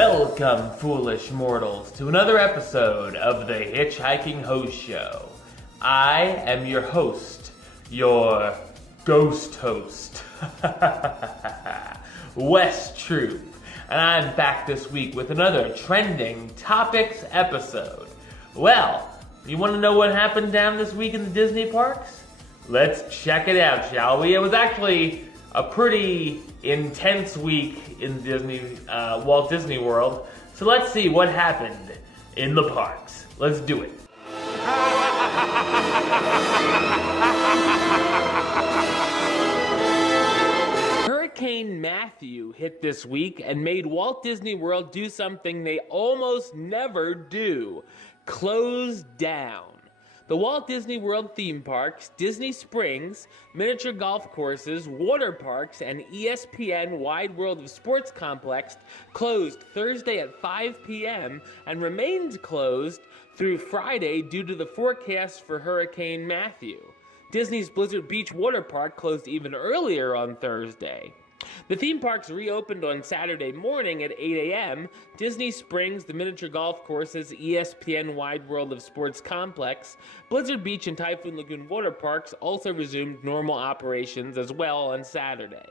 Welcome, foolish mortals, to another episode of the HitchHiking Host Show. I am your host, your ghost host, Wes Troop, and I'm back this week with another Trending Topics episode. Well, you want to know what happened down this week in the Disney parks? Let's check it out, shall we? It was actually a pretty intense week in Walt Disney World. So let's see what happened in the parks. Let's do it. Hurricane Matthew hit this week and made Walt Disney World do something they almost never do: close down. The Walt Disney World theme parks, Disney Springs, miniature golf courses, water parks, and ESPN Wide World of Sports Complex closed Thursday at 5 p.m. and remained closed through Friday due to the forecast for Hurricane Matthew. Disney's Blizzard Beach Water Park closed even earlier on Thursday. The theme parks reopened on Saturday morning at 8 a.m. Disney Springs, the miniature golf courses, ESPN Wide World of Sports Complex, Blizzard Beach, and Typhoon Lagoon water parks also resumed normal operations as well on Saturday.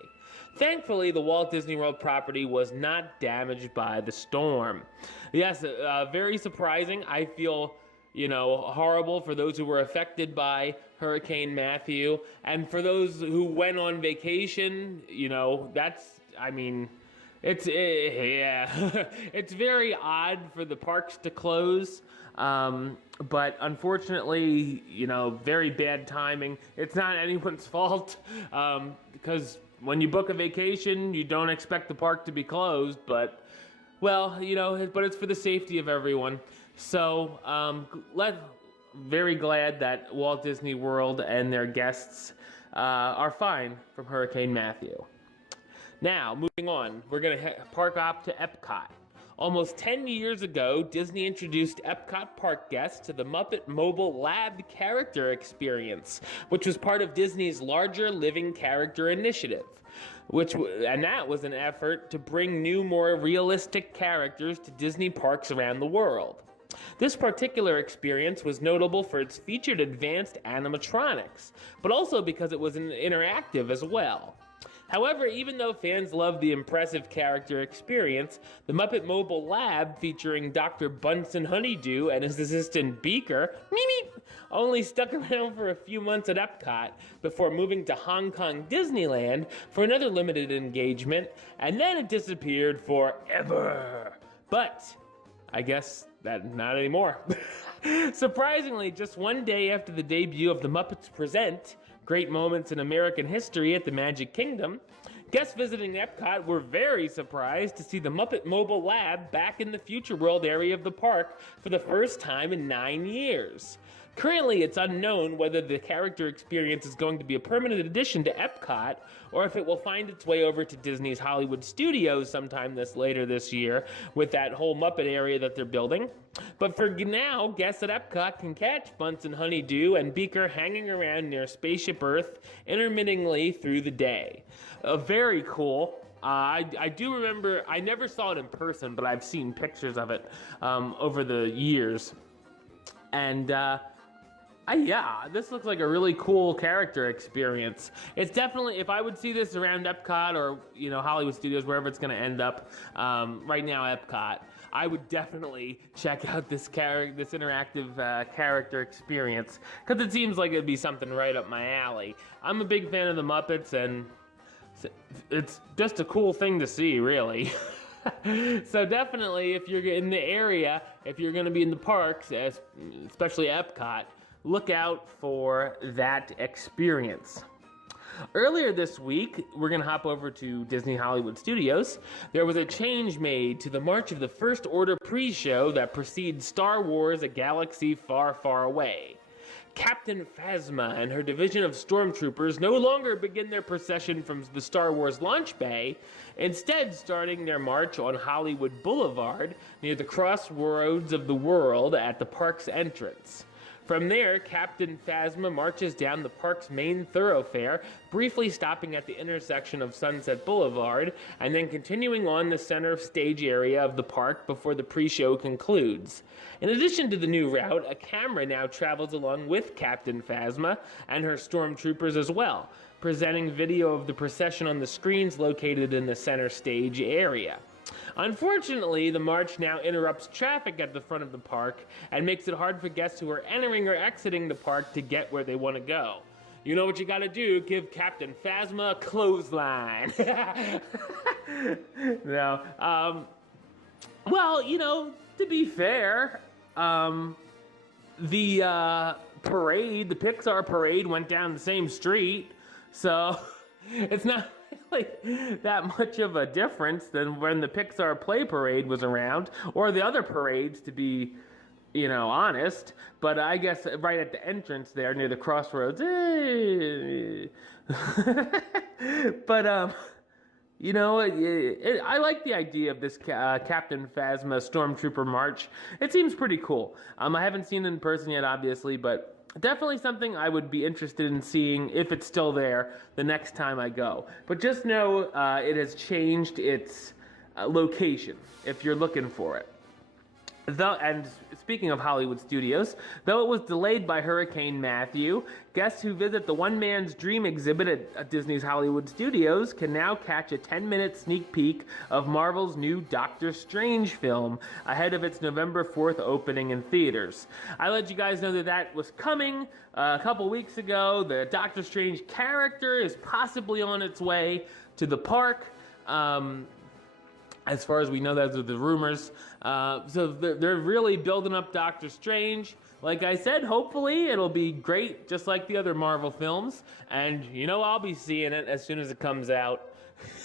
Thankfully, the Walt Disney World property was not damaged by the storm. Yes, very surprising. I feel horrible for those who were affected by Hurricane Matthew. And for those who went on vacation, it's very odd for the parks to close. But unfortunately, very bad timing. It's not anyone's fault, because when you book a vacation, you don't expect the park to be closed, but it's for the safety of everyone. So, very glad that Walt Disney World and their guests are fine from Hurricane Matthew. Now, moving on, we're going to park up to Epcot. Almost 10 years ago, Disney introduced Epcot park guests to the Muppet Mobile Lab character experience, which was part of Disney's larger Living Character initiative. That was an effort to bring new, more realistic characters to Disney parks around the world. This particular experience was notable for its featured advanced animatronics, but also because it was interactive as well. However, even though fans loved the impressive character experience, the Muppet Mobile Lab, featuring Dr. Bunsen Honeydew and his assistant Beaker, only stuck around for a few months at Epcot before moving to Hong Kong Disneyland for another limited engagement, and then it disappeared forever. But I guess that not anymore. Surprisingly, just one day after the debut of the Muppets Present, Great Moments in American History at the Magic Kingdom, guests visiting Epcot were very surprised to see the Muppet Mobile Lab back in the Future World area of the park for the first time in 9 years. Currently, it's unknown whether the character experience is going to be a permanent addition to Epcot, or if it will find its way over to Disney's Hollywood Studios sometime later this year with that whole Muppet area that they're building. But for now, guests at Epcot can catch Bunsen Honeydew and Beaker hanging around near Spaceship Earth intermittently through the day. Very cool. I do remember, I never saw it in person, but I've seen pictures of it over the years. And this looks like a really cool character experience. It's definitely, if I would see this around Epcot or, Hollywood Studios, wherever it's going to end up, right now Epcot, I would definitely check out this interactive character experience, because it seems like it'd be something right up my alley. I'm a big fan of the Muppets, and it's just a cool thing to see, really. So definitely, if you're in the area, if you're going to be in the parks, especially Epcot, look out for that experience. Earlier this week, we're going to hop over to Disney Hollywood Studios. There was a change made to the March of the First Order pre-show that precedes Star Wars: A Galaxy Far, Far Away. Captain Phasma and her division of stormtroopers no longer begin their procession from the Star Wars launch bay, instead starting their march on Hollywood Boulevard near the crossroads of the world at the park's entrance. From there, Captain Phasma marches down the park's main thoroughfare, briefly stopping at the intersection of Sunset Boulevard, and then continuing on the center stage area of the park before the pre-show concludes. In addition to the new route, a camera now travels along with Captain Phasma and her stormtroopers as well, presenting video of the procession on the screens located in the center stage area. Unfortunately, the march now interrupts traffic at the front of the park and makes it hard for guests who are entering or exiting the park to get where they want to go. You know what you gotta do, give Captain Phasma a clothesline. No, well, you know, to be fair, the parade, the Pixar parade went down the same street, so it's not like that much of a difference than when the Pixar Play Parade was around, or the other parades, to be, you know, honest. But I guess right at the entrance there near the crossroads, but you know, I like the idea of this Captain Phasma Stormtrooper March. It seems pretty cool. I haven't seen it in person yet, obviously, but definitely something I would be interested in seeing, if it's still there, the next time I go. But just know it has changed its location, if you're looking for it. And speaking of Hollywood studios, though it was delayed by Hurricane Matthew, guests who visit the One Man's Dream exhibit at Disney's Hollywood Studios can now catch a 10-minute sneak peek of Marvel's new Doctor Strange film ahead of its November 4th opening in theaters. I let you guys know that that was coming a couple weeks ago. The Doctor Strange character is possibly on its way to the park. As far as we know, those are the rumors. So they're really building up Doctor Strange. Like I said, hopefully it'll be great, just like the other Marvel films. And you know, I'll be seeing it as soon as it comes out.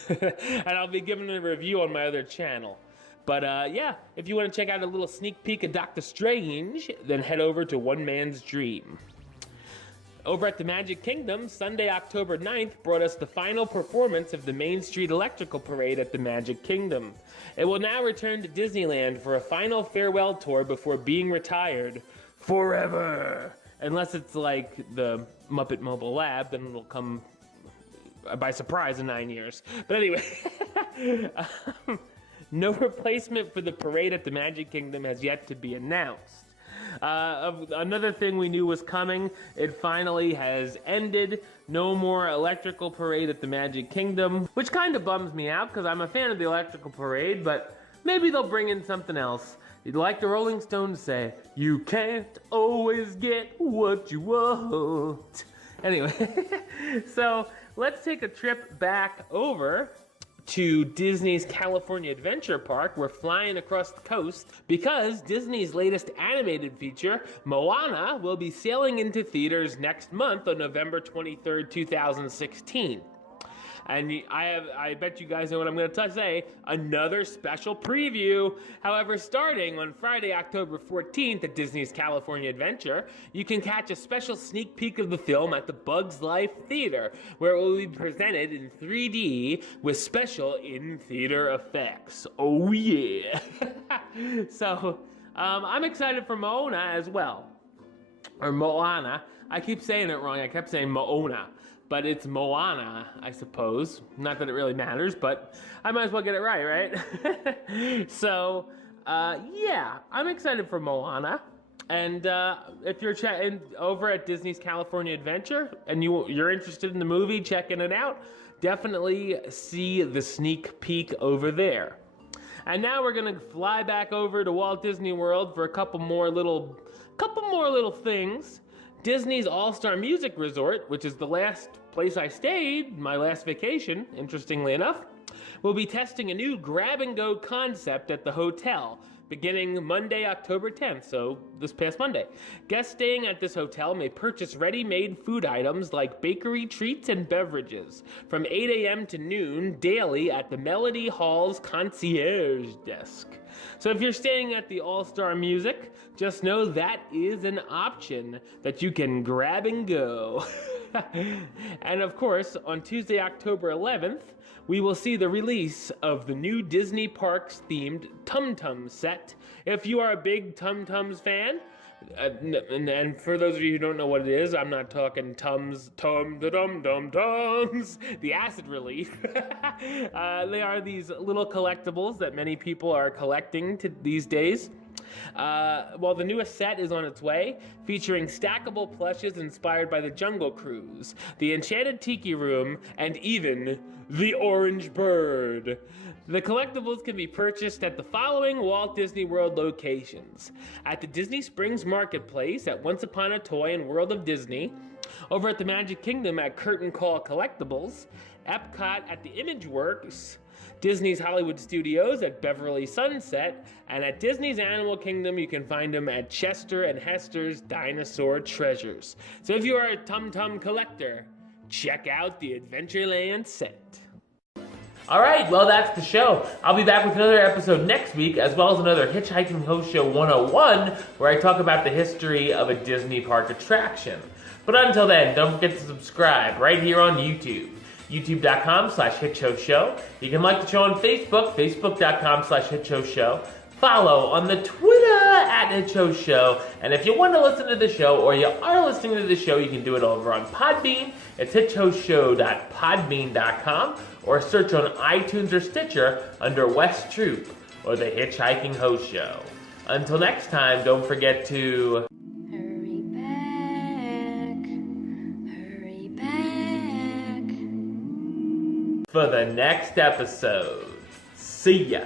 And I'll be giving a review on my other channel. But yeah, if you want to check out a little sneak peek of Doctor Strange, then head over to One Man's Dream. Over at the Magic Kingdom, Sunday, October 9th brought us the final performance of the Main Street Electrical Parade at the Magic Kingdom. It will now return to Disneyland for a final farewell tour before being retired forever. Unless it's like the Muppet Mobile Lab, then it'll come by surprise in 9 years. But anyway, no replacement for the parade at the Magic Kingdom has yet to be announced. Another thing we knew was coming, it finally has ended. No more electrical parade at the Magic Kingdom, which kind of bums me out because I'm a fan of the electrical parade, but maybe they'll bring in something else. Like the Rolling Stones say, you can't always get what you want. Anyway, so let's take a trip back over to Disney's California Adventure Park. We're flying across the coast because Disney's latest animated feature, Moana, will be sailing into theaters next month on November 23rd, 2016. And I bet you guys know what I'm going to say, another special preview. However, starting on Friday, October 14th at Disney's California Adventure, you can catch a special sneak peek of the film at the Bugs Life Theater, where it will be presented in 3D with special in-theater effects. Oh yeah! So, I'm excited for Moana as well. Or Moana. I keep saying it wrong. I kept saying Moana. But it's Moana, I suppose. Not that it really matters, but I might as well get it right, right? So, yeah, I'm excited for Moana. And if you're over at Disney's California Adventure and you're interested in the movie, checking it out, definitely see the sneak peek over there. And now we're gonna fly back over to Walt Disney World for a couple more little things. Disney's All-Star Music Resort, which is the last place I stayed, my last vacation, interestingly enough, will be testing a new grab-and-go concept at the hotel, beginning Monday, October 10th, so this past Monday. Guests staying at this hotel may purchase ready-made food items like bakery treats and beverages from 8 a.m. to noon daily at the Melody Hall's concierge desk. So if you're staying at the All-Star Music, just know that is an option that you can grab and go. And of course, on Tuesday, October 11th, we will see the release of the new Disney Parks themed Tum Tums set. If you are a big Tum Tums fan, And for those of you who don't know what it is, I'm not talking Tums, Tums, the acid relief. They are these little collectibles that many people are collecting these days. Well, the newest set is on its way, featuring stackable plushes inspired by the Jungle Cruise, the Enchanted Tiki Room, and even the Orange Bird. The collectibles can be purchased at the following Walt Disney World locations: at the Disney Springs Marketplace at Once Upon a Toy and World of Disney, over at the Magic Kingdom at Curtain Call Collectibles, Epcot at the Imageworks, Disney's Hollywood Studios at Beverly Sunset, and at Disney's Animal Kingdom you can find them at Chester and Hester's Dinosaur Treasures. So if you are a Tum Tum collector, check out the Adventureland set. Alright, well that's the show. I'll be back with another episode next week, as well as another Hitchhiking Host Show 101, where I talk about the history of a Disney park attraction. But until then, don't forget to subscribe right here on YouTube. YouTube.com/HitchHostShow. You can like the show on Facebook, Facebook.com/HitchHostShow. Follow on the Twitter @HitchHostShow. And if you want to listen to the show, or you are listening to the show, you can do it over on Podbean. It's HitchHostShow.podbean.com, or search on iTunes or Stitcher under West Troop or the Hitchhiking Host Show. Until next time, don't forget to hurry back for the next episode. See ya.